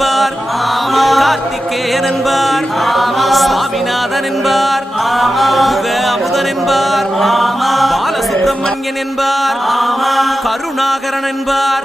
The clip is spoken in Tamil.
என்பார், கார்த்திகேயன் என்பார், சுவாமிநாதன் என்பார், முக அமுதன் என்பார், பாலசுப்பிரமணியன் என்பார், கருணாகரன் என்பார்,